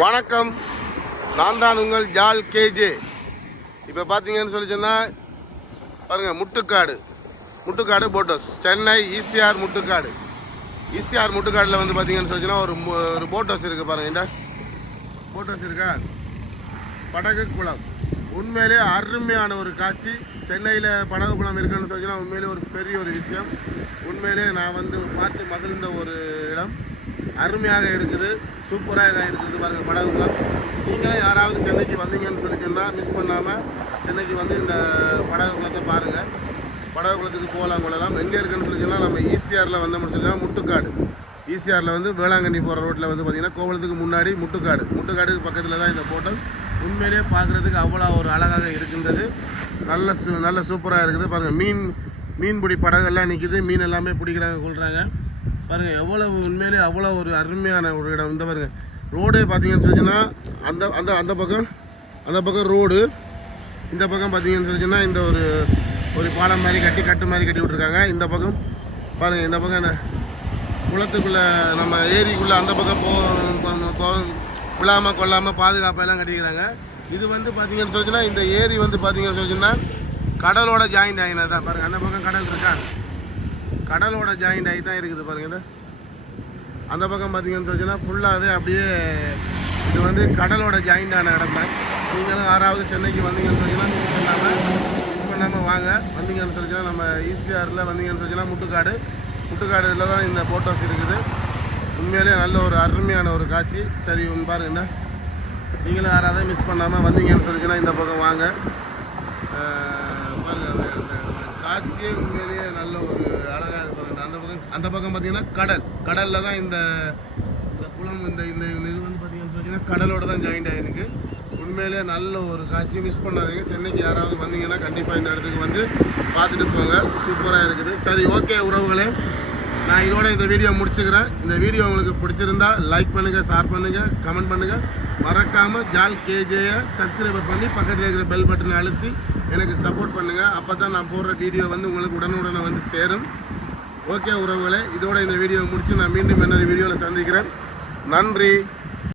வணக்கம், நான் தான் உங்கள் ஜால் கேஜே. இப்போ பார்த்தீங்கன்னு சொல்லி சொன்னால் பாருங்கள், Muttukadu photos, Chennai ECR Muttukadu. ECR முட்டுக்காடில் வந்து பார்த்தீங்கன்னு சொல்லி சொன்னால் ஒரு போட்டோஸ் இருக்குது பாருங்கள். இந்த போட்டோஸ் இருக்கா, படகு குளம். உண்மையிலே அருமையான ஒரு காட்சி. சென்னையில் படகு குளம் இருக்குன்னு சொல்லி சொன்னால் உண்மையிலே ஒரு பெரிய ஒரு விஷயம். உண்மையிலே நான் வந்து பார்த்து மகிழ்ந்த ஒரு இடம். அருமையாக இருக்குது, சூப்பராக இருக்குது பாருங்கள் படகு குளம். நீங்கள் யாராவது சென்னைக்கு வந்தீங்கன்னு சொல்லி சொன்னால் மிஸ் பண்ணாமல் சென்னைக்கு வந்து இந்த படகு குளத்தை பாருங்கள். படகு குளத்துக்கு கொள்ளலாம். எங்கே இருக்குன்னு சொல்லி சொன்னால் நம்ம ஈசிஆரில் வந்தோம்னு சொல்லி முட்டுக்காடு. ஈசிஆரில் வந்து வேளாங்கண்ணி போகிற ரோட்டில் வந்து பார்த்திங்கன்னா கோவளத்துக்கு முன்னாடி முட்டுக்காடுக்கு பக்கத்தில் தான் இந்த ஹோட்டல். உண்மையிலேயே பார்க்குறதுக்கு அவ்வளோ ஒரு அழகாக இருக்கின்றது. நல்ல சூப்பராக இருக்குது பாருங்கள். மீன்பிடி படகெல்லாம் நிற்கிது, மீன் எல்லாமே பிடிக்கிறாங்க, கொள்கிறாங்க பாருங்கள். எவ்வளவு உண்மையிலே அவ்வளோ ஒரு அருமையான ஒரு இடம். இந்த பாருங்கள், ரோடே பார்த்தீங்கன்னு சொல்லிச்சுன்னா அந்த பக்கம் ரோடு, இந்த பக்கம் பார்த்தீங்கன்னு சொல்லிச்சுன்னா இந்த ஒரு பாலம் மாதிரி கட்டு மாதிரி கட்டி விட்ருக்காங்க. இந்த பக்கம் பாருங்கள், இந்த பக்கம் இந்த குளத்துக்குள்ளே நம்ம ஏரிக்குள்ளே அந்த பக்கம் விழாமல் கொள்ளாமல் பாதுகாப்பெல்லாம் கட்டிக்கிறாங்க. இது வந்து பார்த்தீங்கன்னு சொல்லிச்சுன்னா இந்த ஏரி வந்து பார்த்தீங்கன்னு சொல்லிச்சுன்னா கடலோட ஜாயிண்ட் ஆகினது தான் பாருங்கள். அந்த பக்கம் கடல் இருக்கா, கடலோட ஜாயிண்ட் ஆகி தான் இருக்குது பாருங்கள். அந்த பக்கம் பார்த்தீங்கன்னு சொல்லிச்சுன்னா ஃபுல்லாகவே அப்படியே இது வந்து கடலோட ஜாயிண்ட் ஆன இடம் தான். நீங்களும் யாராவது சென்னைக்கு வந்தீங்கன்னு சொல்லிச்சுன்னா மிஸ் பண்ணாமல் வாங்க. வந்தீங்கன்னு சொல்லிச்சுன்னா நம்ம ஈசிஆரில் வந்தீங்கன்னு சொல்லிச்சுன்னா முட்டுக்காடுல தான் இந்த போட்டோஸ் இருக்குது. உண்மையிலே நல்ல ஒரு அருமையான ஒரு காட்சி. சரி பாருங்க, என்ன நீங்களும் யாராவது மிஸ் பண்ணாமல் வந்தீங்கன்னு சொல்லிச்சுன்னா இந்த பக்கம் வாங்க. பாருங்க, அந்த காட்சியே உண்மையிலேயே நல்ல ஒரு அழகாக இருப்பாங்க. அந்த பக்கம் பார்த்தீங்கன்னா கடலில் தான் இந்த குளம், இந்த இது வந்து பார்த்தீங்கன்னு சொன்னீங்கன்னா கடலோட தான் ஜாயிண்ட் ஆகிருக்கு. உண்மையிலே நல்ல ஒரு காட்சி, மிஸ் பண்ணாதீங்க. சென்னைக்கு யாராவது வந்தீங்கன்னா கண்டிப்பாக இந்த இடத்துக்கு வந்து பார்த்துட்டு போங்க, சூப்பராக இருக்குது. சரி, ஓகே உறவுகளே, நான் இதோட இந்த வீடியோ முடிச்சுக்கிறேன். இந்த வீடியோ உங்களுக்கு பிடிச்சிருந்தா லைக் பண்ணுங்கள், ஷேர் பண்ணுங்கள், கமெண்ட் பண்ணுங்கள். மறக்காமல் ஜால் கேஜேயை சப்ஸ்கிரைபர் பண்ணி பக்கத்தில் இருக்கிற பெல் பட்டனை அழுத்தி எனக்கு சப்போர்ட் பண்ணுங்கள். அப்போ தான் நான் போடுற வீடியோ வந்து உங்களுக்கு உடனுடனே வந்து சேரும். ஓகே உறவுகளே, இதோட இந்த வீடியோ முடித்து நான் மீண்டும் இன்னொரு வீடியோவில் சந்திக்கிறேன். நன்றி.